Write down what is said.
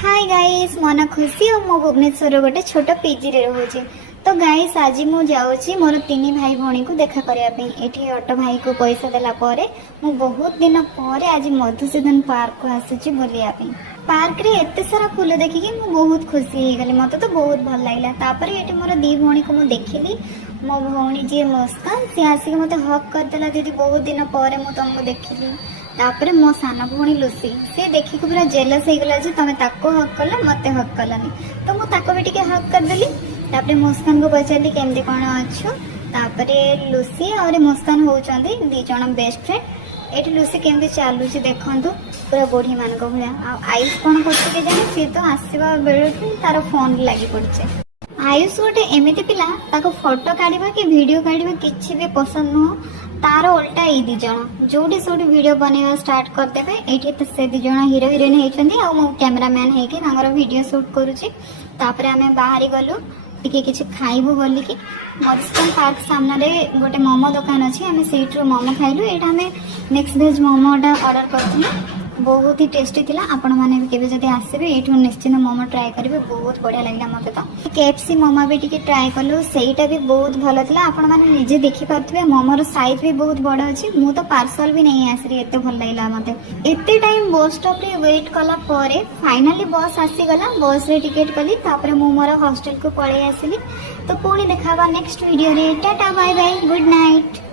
Hi guys मन खुशी और मो भुवनेश्वर गोटे छोट पीजी रे रोचे। तो गाइस आज मु जाऊँगी मोर तीन भाई भौणी को देखा करने ये ऑटो भाई को पैसा देला परे मु बहुत दिन पर आज मधुसूदन पार्क को आसूची बुलायापी। पार्क रे एते सारा फूल देखिकी मु बहुत खुशी हो गली, मत तो बहुत भल लगा। तापर ये मोर दी भौणी को मु देखिली, मो भौणी जी मुस्कान सी आसिक मत हक करदेला, दीदी बहुत दिन पर मु तुमको देखिली। तापर मो सान भौणी लुसी सी देखिक पूरा जेलस हो गला जे तुम ताको हक कल मत हक कलनी, तो मु ताको भी टिके हक करदेली। तापर मुस्कान को पचारि केमती कौन अच्छु, तापर लुसी और मुस्कान होउचंदी दी जण बेस्ट फ्रेंड। एठी लुसी केमती चलुची देखंतु पूरा बुढ़ी मान भाया। आयुष कौन करते जाने सी तो आसवा बेलू तार फोन लगी पड़े। आयुष गोटे एमती पिला ताको फोटो काढ़ा कि वीडियो काढ़ा किसी भी पसंद नुह, तार उल्टा ये दी जण जोटी सोटी वीडियो बनवा स्टार्ट करदे। ये तो से दी जण हीरो हिरोइन होती कैमेरामैन होकर वीडियो शूट करुच्ची। तापर आम बाहरी गलु टिके किसी खाइबू बोल कि मधुसूदन पार्क सामने गोटे मोमो दुकान अच्छी, आम से मोमो खाइलु। ये आम मिक्स भेज मोमोटा ऑर्डर कर बहुत ही टेस्टी थिला। आपण माने भी केबे जदि आसीबे एठू निश्चित मोमो ट्राई करिवे, बहुत बढ़िया लागला मते। तो केएफसी मोमो भी टिके ट्राई कलु, सेईटा भी बहुत भलो थिला। आपण माने निजे देखि पारथुबे मोमोर साइज भी बहुत बड़ अछि। मु तो पार्सल भी नहीं आसरी, एते भल लागला मते। एते टाइम बस स्टॉप रे वेट कला परे फाइनली बस आसी गला। बस रे टिकट कली, तापर मु मोर हॉस्टल को पळे आसिली। तो पुणी देखाबा नेक्स्ट वीडियो रे। Tata bye bye, good night.